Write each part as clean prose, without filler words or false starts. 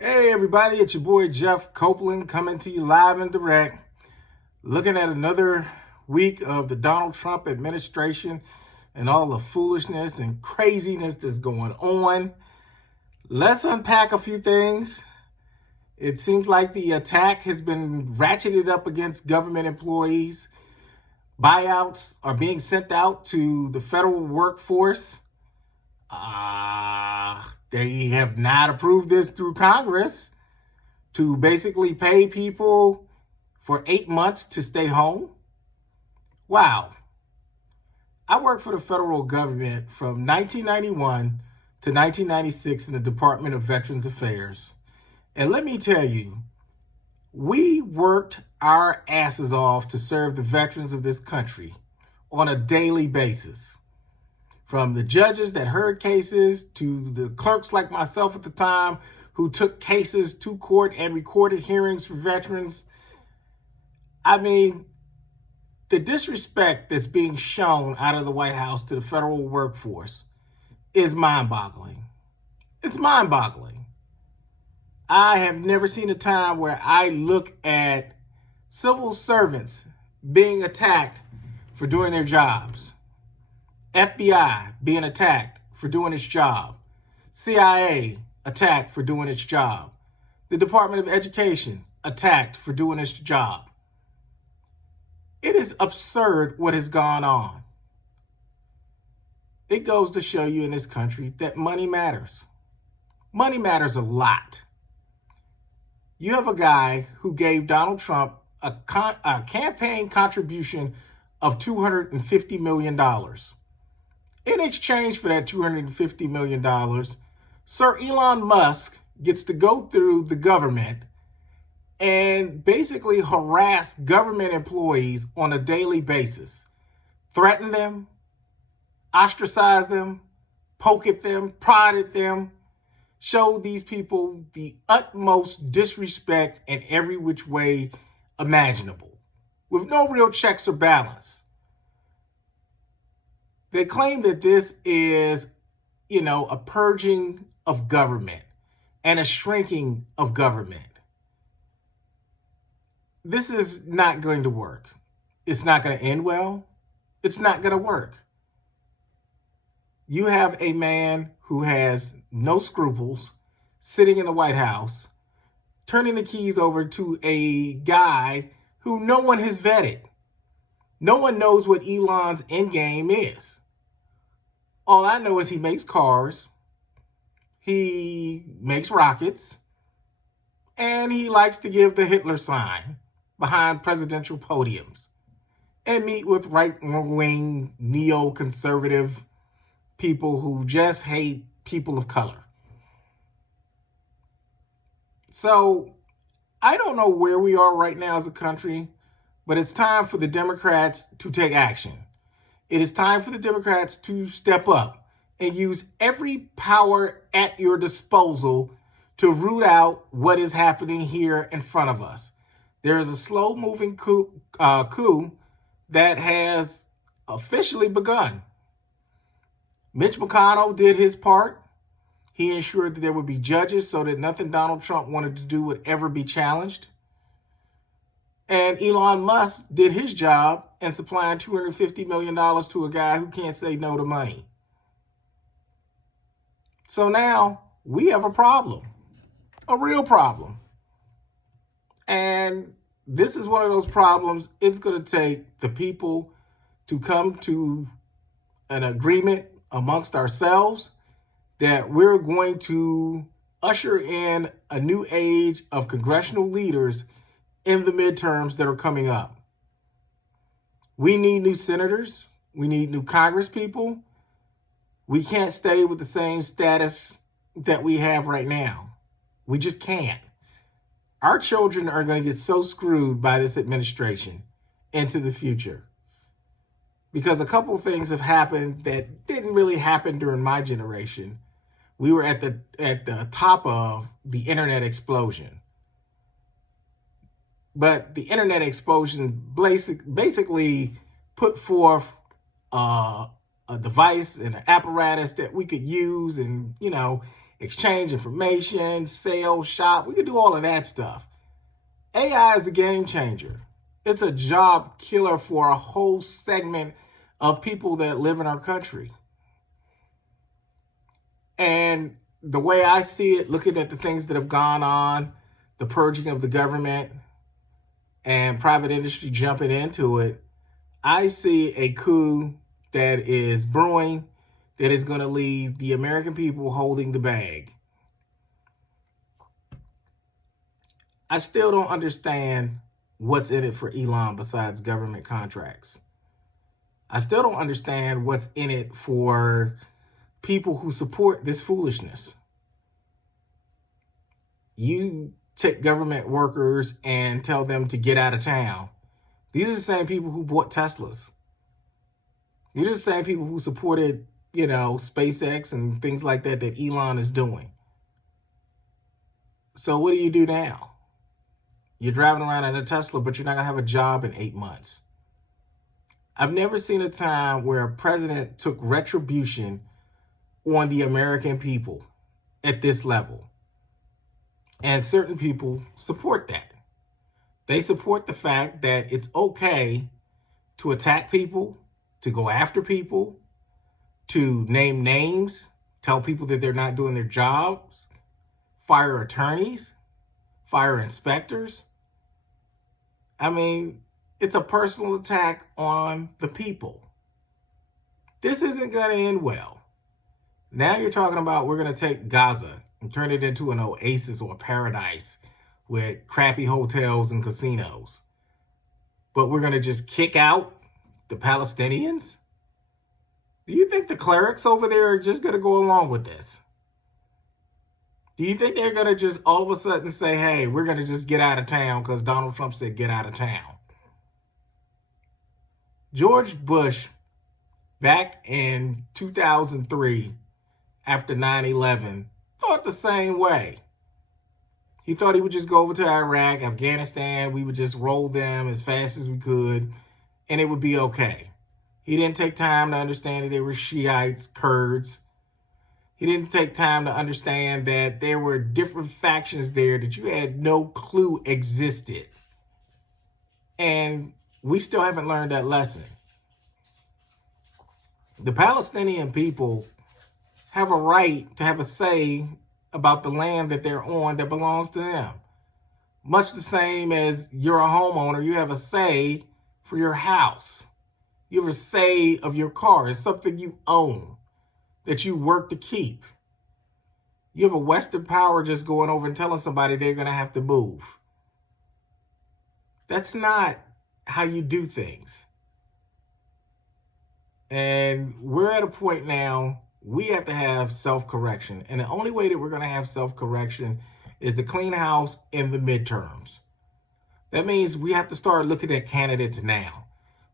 Hey everybody, it's your boy Jeff Copeland coming to you live and direct, looking at another week of the Donald Trump administration and all the foolishness and craziness that's going on. Let's unpack a few things. It seems like the attack has been ratcheted up against government employees. Buyouts are being sent out to the federal workforce. They have not approved this through Congress to basically pay people for 8 months to stay home. Wow. I worked for the federal government from 1991 to 1996 in the Department of Veterans Affairs. And let me tell you, we worked our asses off to serve the veterans of this country on a daily basis. From the judges that heard cases to the clerks like myself at the time who took cases to court and recorded hearings for veterans. I mean, the disrespect that's being shown out of the White House to the federal workforce is mind-boggling. It's mind-boggling. I have never seen a time where I look at civil servants being attacked for doing their jobs. FBI being attacked for doing its job. CIA attacked for doing its job. The Department of Education attacked for doing its job. It is absurd what has gone on. It goes to show you in this country that money matters. Money matters a lot. You have a guy who gave Donald Trump a campaign contribution of $250 million. In exchange for that $250 million, Sir Elon Musk gets to go through the government and basically harass government employees on a daily basis, threaten them, ostracize them, poke at them, prod at them, show these people the utmost disrespect in every which way imaginable, with no real checks or balance. They claim that this is, a purging of government and a shrinking of government. This is not going to work. It's not going to end well. It's not going to work. You have a man who has no scruples sitting in the White House, turning the keys over to a guy who no one has vetted. No one knows what Elon's end game is. All I know is he makes cars, he makes rockets, and he likes to give the Hitler sign behind presidential podiums and meet with right-wing, neoconservative people who just hate people of color. So I don't know where we are right now as a country, but it's time for the Democrats to take action. It is time for the Democrats to step up and use every power at your disposal to root out what is happening here in front of us. There is a slow-moving coup that has officially begun. Mitch McConnell did his part. He ensured that there would be judges so that nothing Donald Trump wanted to do would ever be challenged. And Elon Musk did his job in supplying $250 million to a guy who can't say no to money. So now we have a problem, a real problem. And this is one of those problems. It's going to take the people to come to an agreement amongst ourselves that we're going to usher in a new age of congressional leaders in the midterms that are coming up. We need new senators. We need new Congress people. We can't stay with the same status that we have right now. We just can't. Our children are going to get so screwed by this administration into the future. Because a couple of things have happened that didn't really happen during my generation. We were at the top of the internet explosion. But the internet explosion basically put forth a device and an apparatus that we could use and, exchange information, sell, shop. We could do all of that stuff. AI is a game changer. It's a job killer for a whole segment of people that live in our country. And the way I see it, looking at the things that have gone on, the purging of the government and private industry jumping into it, I see a coup that is brewing that is going to leave the American people holding the bag. I still don't understand what's in it for Elon besides government contracts. I still don't understand what's in it for people who support this foolishness. You take government workers and tell them to get out of town. These are the same people who bought Teslas. These are the same people who supported, SpaceX and things like that Elon is doing. So what do you do now? You're driving around in a Tesla, but you're not going to have a job in 8 months. I've never seen a time where a president took retribution on the American people at this level. And certain people support that. They support the fact that it's okay to attack people, to go after people, to name names, tell people that they're not doing their jobs, fire attorneys, fire inspectors. I mean, it's a personal attack on the people. This isn't going to end well. Now you're talking about we're going to take Gaza and turn it into an oasis or a paradise with crappy hotels and casinos. But we're going to just kick out the Palestinians? Do you think the clerics over there are just going to go along with this? Do you think they're going to just all of a sudden say, hey, we're going to just get out of town because Donald Trump said get out of town? George Bush, back in 2003, after 9/11, thought the same way. He thought he would just go over to Iraq, Afghanistan, we would just roll them as fast as we could, and it would be okay. He didn't take time to understand that they were Shiites, Kurds. He didn't take time to understand that there were different factions there that you had no clue existed. And we still haven't learned that lesson. The Palestinian people have a right to have a say about the land that they're on that belongs to them. Much the same as you're a homeowner, you have a say for your house. You have a say of your car. It's something you own that you work to keep. You have a Western power just going over and telling somebody they're going to have to move. That's not how you do things. And we're at a point now, we have to have self-correction. And the only way that we're going to have self-correction is to clean house in the midterms. That means we have to start looking at candidates now.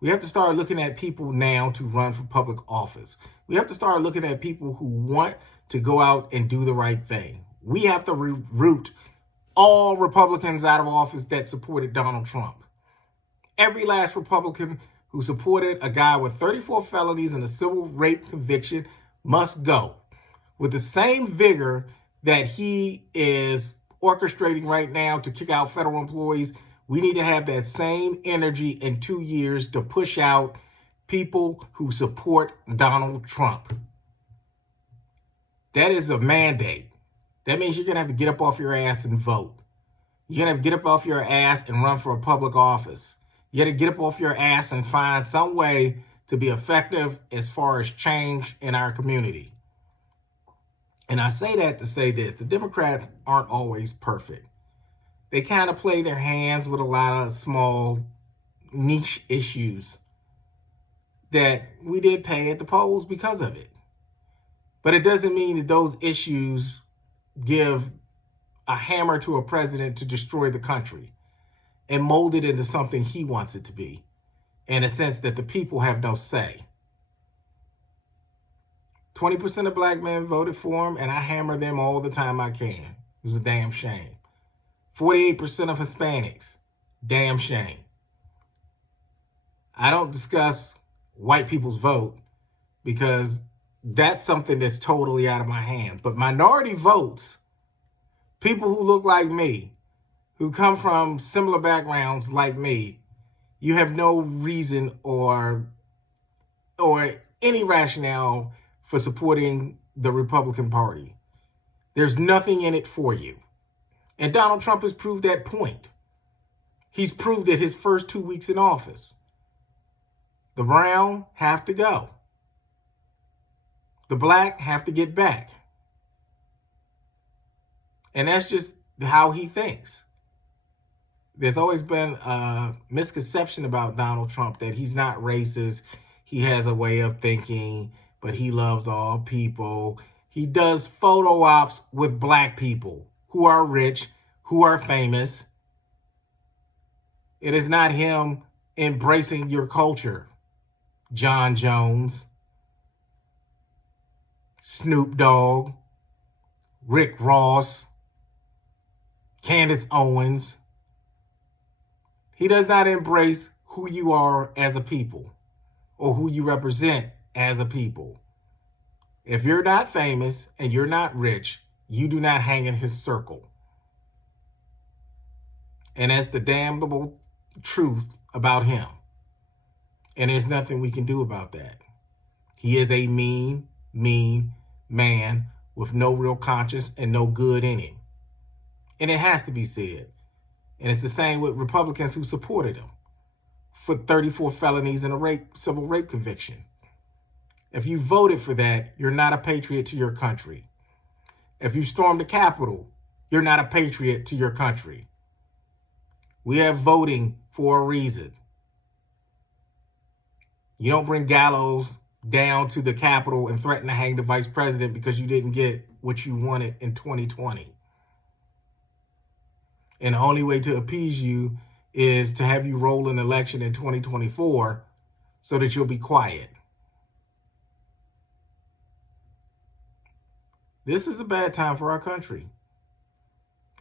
We have to start looking at people now to run for public office. We have to start looking at people who want to go out and do the right thing. We have to root all Republicans out of office that supported Donald Trump. Every last Republican who supported a guy with 34 felonies and a civil rape conviction must go. With the same vigor that he is orchestrating right now to kick out federal employees, we need to have that same energy in 2 years to push out people who support Donald Trump. That is a mandate. That means you're going to have to get up off your ass and vote. You're going to have to get up off your ass and run for a public office. You got to get up off your ass and find some way to be effective as far as change in our community. And I say that to say this. The Democrats aren't always perfect. They kind of play their hands with a lot of small niche issues that we did pay at the polls because of it. But it doesn't mean that those issues give a hammer to a president to destroy the country and mold it into something he wants it to be, in a sense that the people have no say. 20% of black men voted for him, and I hammer them all the time I can. It was a damn shame. 48% of Hispanics, damn shame. I don't discuss white people's vote because that's something that's totally out of my hands. But minority votes, people who look like me, who come from similar backgrounds like me, you have no reason or any rationale for supporting the Republican Party. There's nothing in it for you. And Donald Trump has proved that point. He's proved it his first 2 weeks in office. The brown have to go. The black have to get back. And that's just how he thinks. There's always been a misconception about Donald Trump that he's not racist. He has a way of thinking, but he loves all people. He does photo ops with black people who are rich, who are famous. It is not him embracing your culture. John Jones, Snoop Dogg, Rick Ross, Candace Owens. He does not embrace who you are as a people or who you represent as a people. If you're not famous and you're not rich, you do not hang in his circle. And that's the damnable truth about him. And there's nothing we can do about that. He is a mean man with no real conscience and no good in him. And it has to be said. And it's the same with Republicans who supported him for 34 felonies and a civil rape conviction. If you voted for that, you're not a patriot to your country. If you stormed the Capitol, you're not a patriot to your country. We have voting for a reason. You don't bring gallows down to the Capitol and threaten to hang the vice president because you didn't get what you wanted in 2020. And the only way to appease you is to have you roll an election in 2024 so that you'll be quiet. This is a bad time for our country.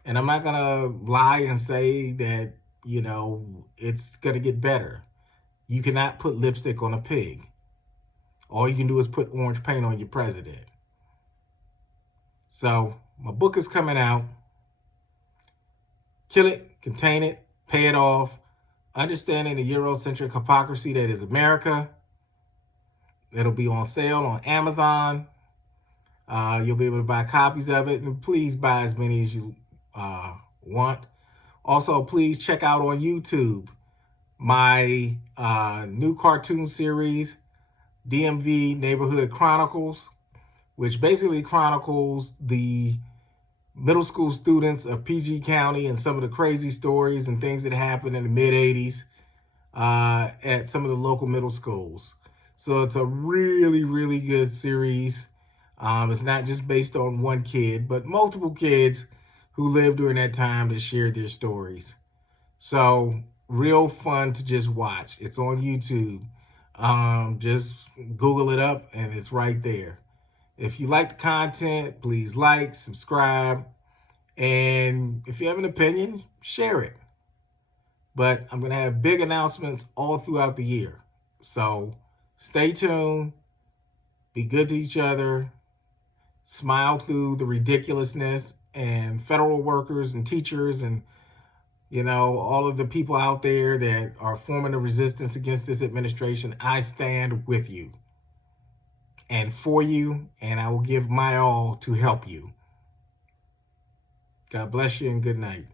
And I'm not going to lie and say that, it's going to get better. You cannot put lipstick on a pig. All you can do is put orange paint on your president. So my book is coming out. Kill it, contain it, pay it off. Understanding the Eurocentric hypocrisy that is America. It'll be on sale on Amazon. You'll be able to buy copies of it. And please buy as many as you want. Also, please check out on YouTube my new cartoon series, DMV Neighborhood Chronicles, which basically chronicles the middle school students of PG County and some of the crazy stories and things that happened in the mid-'80s at some of the local middle schools. So it's a really, really good series. It's not just based on one kid, but multiple kids who lived during that time that shared their stories. So real fun to just watch. It's on YouTube. Just Google it up and it's right there. If you like the content, please like, subscribe, and if you have an opinion, share it. But I'm going to have big announcements all throughout the year. So stay tuned, be good to each other, smile through the ridiculousness, and federal workers and teachers and, all of the people out there that are forming a resistance against this administration. I stand with you and for you, and I will give my all to help you. God bless you and good night.